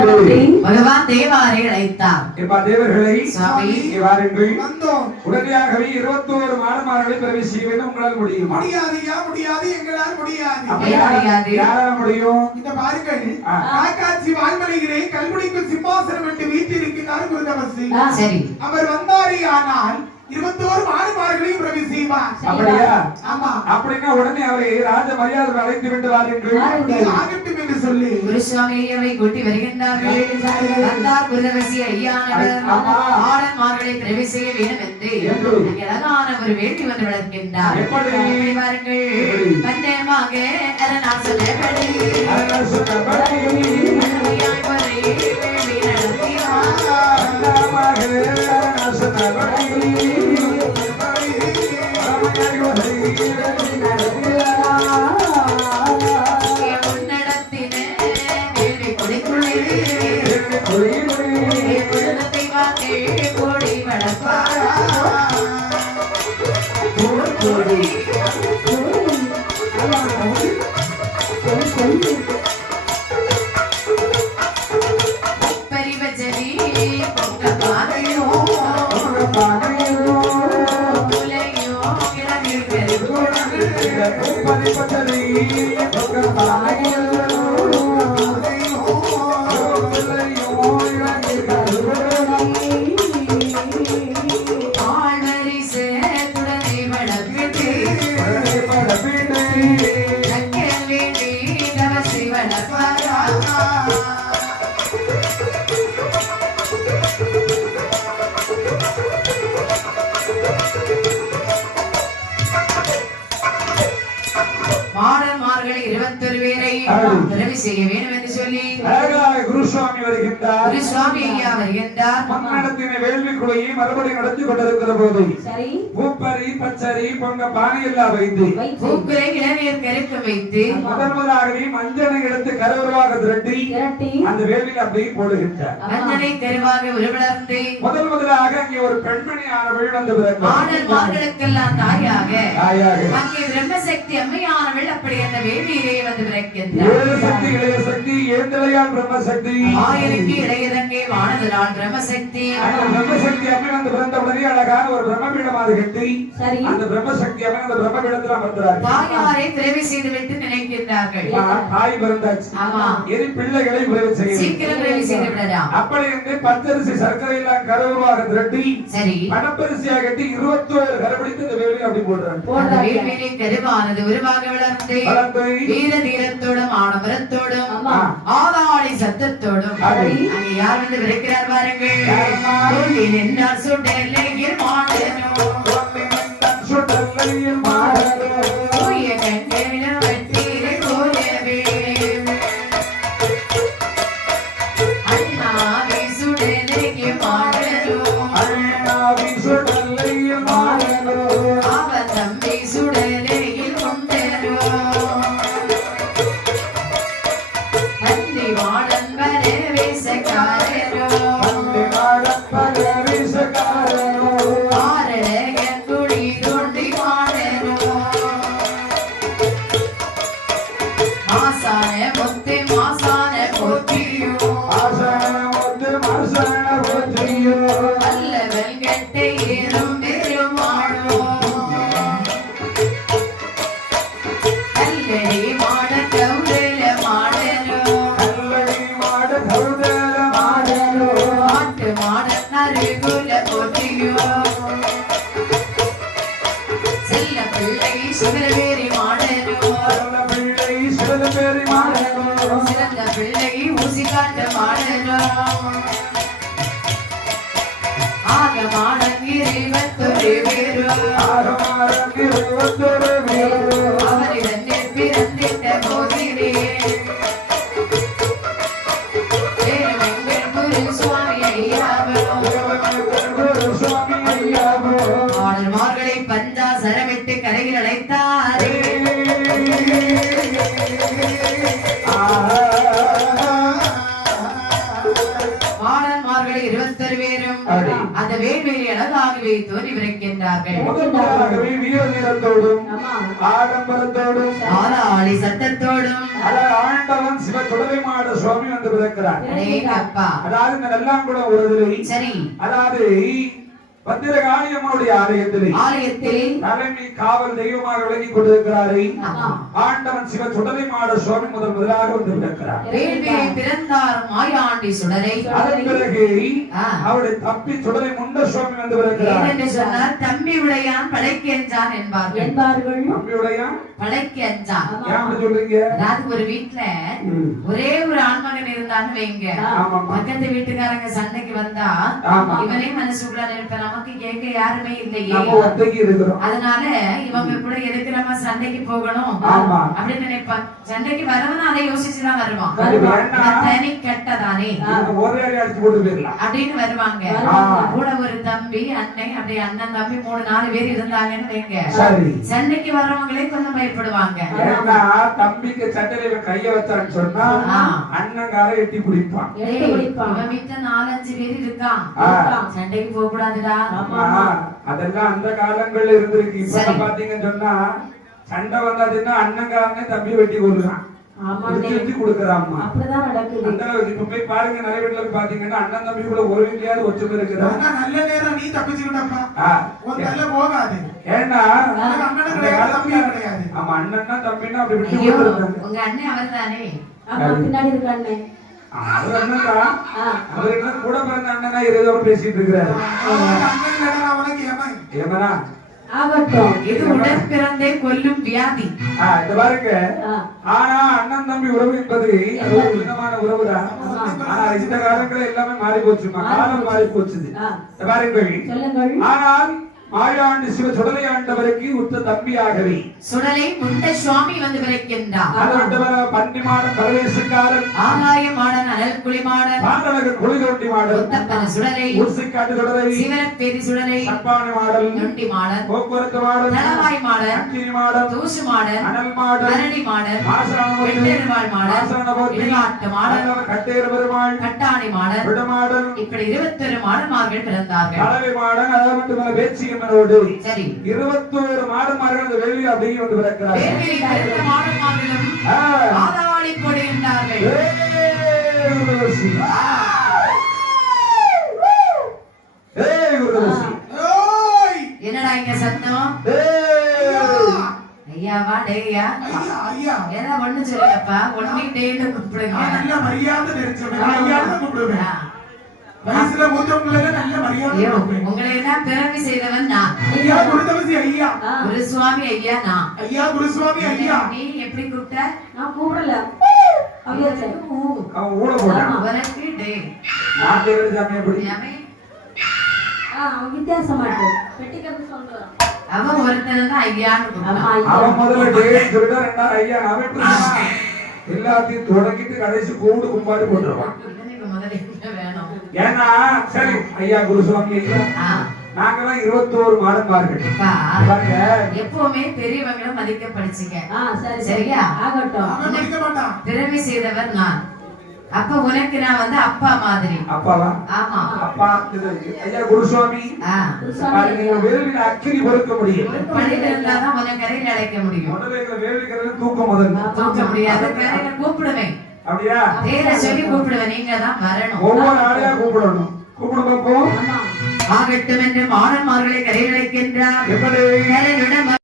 பகவான் தேவாரை அழைத்தார். தேவர்களை வாருங்கள், உடனடியாகவே 21 மாடமார்களை பிறவி செய்ய வேண்டும். உங்களால் முடியும்? முடியாது, எங்களால் முடியாது. யாரால முடியும்? இந்த பாருங்கள், காக்காட்சி வால்மலையிலே கல்முடிக்கும் சிம்மாசனம் என்று வீட்டிருக்கிறார் குருதவசி. சரி, அவர் வந்தாரே ஆனால் 21 மாடுமார்களையும் பிரவி செய்வார். அப்படியா? ஆமா. அப்படின்னா உடனே அவரை ராஜ மரியாதை அழைத்து விட்டு வாருங்கள். ஆகட்டும் என்று சொல்லி குருசுவாமியை கூட்டி வருகின்றார்கள். வந்தார் குருதவசி ஐயானவர் ஆடன்மார்களை பிரவி செய்ய வேண்டும் என்று அழகான ஒரு வேள்வி வந்து வளர்க்கின்றார். பாருங்கள், பந்தயமாக நான் சொல்லபடி செய்ய வேண்டும் என்று சொல்லி குருசுவாமி வருகின்றார். குருசுவாமி ஐயா வருகின்றார். மன்னடத்தினை வேள்வி குழுவை மறுபடியும் நடத்தி கொண்டிருக்கிற போது பூப்பரி பச்சரி பொங்க பானை எல்லாம் வைத்து பூக்குரை இளநீர் கருக்க வைத்து முதலாகவே மஞ்சளை எடுத்து கருவருவாக திரட்டி அந்த வேள்வியில் அப்படியே போடுகின்றார். மஞ்சளை கருவாக உருவளர்ந்து முதலாக அங்கே ஒரு பெண்மணி ஆனவள் வந்து ஆடல்மார்களுக்கெல்லாம் தாயாக அங்கே பிரம்மசக்தி அம்மையானவள் அப்படி அந்த வேள்வியிலே வந்து பிறக்கின்றார். இளைய சக்தி ஏந்தலையான் பிரம்மசக்தி ஆயிரக்கு இளையதங்கே வானதலால் பிரம்மசக்தி பிரம்மசக்தி அம்மன் அந்த பிறந்தவுடனே அழகான ஒரு பிரம்மபீடமாக கட்டி அந்த பிரம்மசக்தி அம்மன் அந்த பிரம்மபீடத்தில் அமர்ந்தார். தாயாரை பிறவி செய்து விட்டு நினைக்கின்றார்கள். தாய் பிறந்தாச்சு, இனி பிள்ளைகளை பிறவி செய்ய சீக்கிரம் பிறவி செய்து விடலாம். அப்படி என்று பச்சரிசி சர்க்கரை எல்லாம் கருவாக திரட்டி சரி பணப்பரிசியாக கட்டி 21 கருபிடித்து இந்த வேலையை அப்படி போடுறாங்க. வேள்வியிலே கருவானது உருவாக வளர்ந்து வீர தீரத்தோடும் ஆடம்பரத்தோடும் ஆதாளி சத்தத்தோடும் அங்கே யார் வந்து விரைக்கிறார் பாருங்கள். நின்றார் சுடலையில் மாடனோ சுடலையில் மாடனோ சரமிட்டு கரையில் அழைத்தார். மாடன்மார்களை 21 பேரும் சரி. அந்த வேள்வியை அழகாகவே தோன்றி விரைக்கின்றார்கள். முதலாகவே வீர நிறத்தோடும் ஆடம்பரத்தோடும் ஆளாளி சத்தத்தோடும் ஆண்டவன் சிவ துளவி மாட சுவாமி வந்து பிறக்கிறார். அப்பா அதாவது இந்த நல்லாங்குளம் ஒரு சரி அதாவது பத்திரகாளியம்மாவுடைய ஆலயத்தில் தலைமை காவல் தெய்வமாக விளங்கி கொண்டிருக்கிறாரே ஆமா. ஆண்டவன் சிவ சுடலை மாட சுவாமி முதலாக வந்து பிறக்கிறார். வேள்வியை பிறந்தார் மாயாண்டி சுடரை. அதன் பிறகு அவருடைய தம்பி சுடலை முண்ட சுவாமி வந்து பிறக்கிறார். ஏனென்று சொன்னார் தம்பி உடையான் படைக்கு அஞ்சான் என்பார்கள். தம்பி உடையான் படைக்கு அஞ்சான். ஏன் அப்படி சொல்றீங்க? அதாவது ஒரு வீட்டுல ஒரே ஒரு ஆண்மகன் இருந்தான்னு வைங்க, பக்கத்து வீட்டுக்காரங்க சண்டைக்கு வந்தா இவனே மனசுக்குள்ள நினைப்ப நமக்கு கேட்க யாருமே இல்லையே, அதனால இவங்க கூட எதுக்கு நம்ம சண்டைக்கு போகணும் அப்படின்னு நினைப்பான். சண்டைக்கு வரவன் அதை யோசிச்சுதான் வருவான். தனி கெட்டதானே அப்படின்னு வருவாங்க. கூட ஒரு தம்பி அன்னை அப்படி அண்ணன் தம்பி 3-4 பேர் இருந்தாங்கன்னு வைங்க, சண்டைக்கு வர்றவங்களே கொஞ்சம் பயப்படுவாங்க. தம்பிக்கு சண்டையில கைய வச்சான்னு சொன்னா அண்ணங்கார எட்டி குடிப்பான். இவன் வீட்டுல 4-5 பேர் இருக்கான், சண்டைக்கு போக கூடாதுடா. அதெல்லாம் அந்த காலங்கள்ல இருந்திருக்கு. இப்ப பாத்தீங்கன்னு சொன்னா சண்டை வந்தாதுன்னா அண்ணங்காரனே தம்பி வெட்டி கொள்ளுறான், கொடுக்குறாமா. இப்ப போய் பாருங்க, நிறைய வீட்டுல பாத்தீங்கன்னா அண்ணன் தம்பி கூட ஒரு வீட்லயாவது ஒற்றுமை இருக்கிறான். நல்ல நேரம் நீ தப்பிச்சுக்கிட்டப்பா போகாது. ஏன்னா அண்ணன் கிடையாது தம்பி கிடையாது. ஆமா, அண்ணன்னா தம்பின்னா அப்படி விட்டு கொடுக்குறாங்க. உங்க அண்ணன் அவர் தானே பின்னாடி இருக்க அண்ணன் அவர் அண்ணன்டா, அவர் என்ன கூட பிறந்த அண்ணனா ஏதோ பேசிட்டு இருக்கிறாரு. ஏமனா ஆகட்டும், இது உடன் பிறந்தே கொல்லும் வியாதி. இந்த பாருங்க, ஆனா அண்ணன் தம்பி உறவு என்பது ஒரு விதமான உறவுதான். ஆனா இந்த காலங்கள எல்லாமே மாறி போச்சுமா, காலம் மாறி போச்சுது. பாருங்கள், ஆனால் மாயாண்டி சிவ சுடலை ஆண்டவருக்கு உத்த தம்பியாகவே சுடலை முண்ட சுவாமி வந்து பிறக்கின்றார். பன்னிமாடன் பரவேசக்காரன், ஆகாயமாடன் அனல் குளிமாடன், பாண்டவர்கள் குளிதொண்டி மாடல், உத்தப்பன சுடலை, ஊசிக்காட்டு சுடலை, சிவரப்பேரி சுடலை, சப்பானி மாடல், நொண்டி மாடன், போக்குவரத்து மாடல், தளவாய் மாடன், அக்கினி மாடல், தூசு மாடன், அனல் மாடல், அரடி மாடன், மாசானபோத்தி, வெட்டெருவாள் மாடன், இளநாட்டு மாடன், கட்டேறு பெருமாள், கட்டாணி மாடன், விடமாடன், இப்படி 21 மாடன்மார்கள் பிறந்தார்கள். தலைவி மாடன், அது மட்டுமல்ல பேச்சியம்மனோடு சரி 21 மாடன்மார்கள் அந்த வேள்வி அப்படியே வந்து பிறக்கிறார்கள். வேள்வியை பிறந்த மாடன்மார்களும் ஆதாளி கொடுகின்றார்கள். என்னடா இங்க சத்தம்? ஐயாவா டேயா ஏதா ஒண்ணு சொல்லுங்கப்பா, ஒண்ணு டேன்னு கூப்பிடுங்க. நல்ல மரியாதை தெரிஞ்சவங்க கூப்பிடுவேன். வயசுல மூத்தவங்கள நல்ல மரியாதை. உங்களை எல்லாம் பிறவி செய்தவன் நான். ஐயா குருதவசி ஐயா, குருசுவாமி ஐயா நான். ஐயா குருசுவாமி ஐயா. நீ எப்படி கூப்பிட்ட? நான் கூப்பிடல, அவன் ஊட போட்டான். உனக்கு டே நான் தேவடி சாமி எப்படி? அவன் வித்தியாசமாட்டு பெட்டிக்கிறது சொல்றான். அவன் ஒருத்தன் தான் ஐயான்னு கூப்பிடுவான். அவன் முதல்ல டேன்னு சொல்லிட்டா ரெண்டாவது ஐயா. அவன் எப்படி எல்லாத்தையும் தொடங்கிட்டு கடைசி கூடு கும்பாடு போட்டுருவான். முதல்ல வேணும். ஏன்னா சரி ஐயா குருசுவாமி ஐயா, நாங்கெல்லாம் 21 மாடன்மார்கள். எப்பவுமே பெரியவங்களும் மதிக்க படிச்சுங்க. சரி சரியா? ஆகட்டும், பிறவி செய்தவர் நான். அப்ப உனக்கு நான் வந்து அப்பா மாதிரி. அப்பாவா? ஆமா அப்பா. ஐயா குருசுவாமி, வேள்வியில அக்கினி பொறுக்க முடியும், பணியில இருந்தாதான் உனக்கு கரையில் அடைக்க முடியும். முதல்ல வேள்விக்கிறது தூக்கம் முதல்ல தூக்க முடியாது. கரையில கூப்பிடுவேன், அப்படியா? பேரை சொல்லி கூப்பிடுவேன், நீங்க தான் வரணும். ஒவ்வொரு ஆளையா கூப்பிடணும். கூப்பிடுவோம். ஆகட்டும் என்று மாடன்மார்களை கரையில் அடைக்கின்றார்.